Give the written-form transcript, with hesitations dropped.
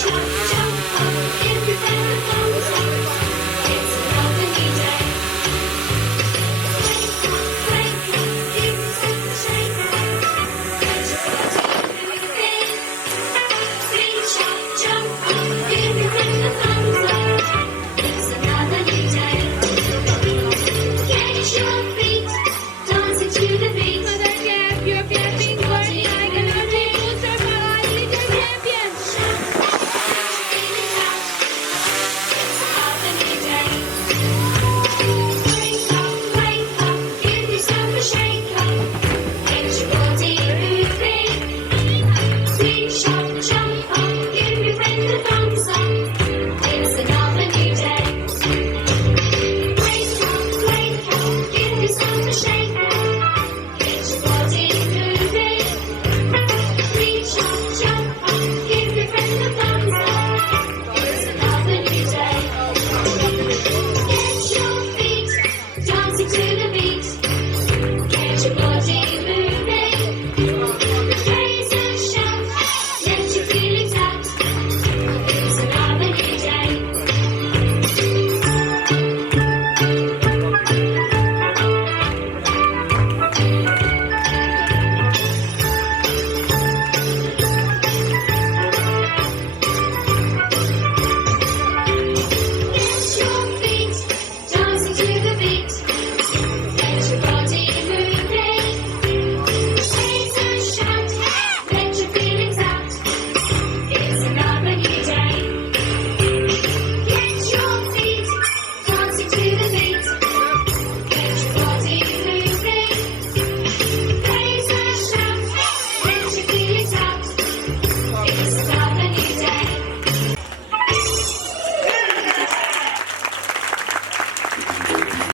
shout, jump up, everybody goes up. It's a lovely day. Wake up, give yourself a shake up. Get your body moving. Sing, shout, jump up.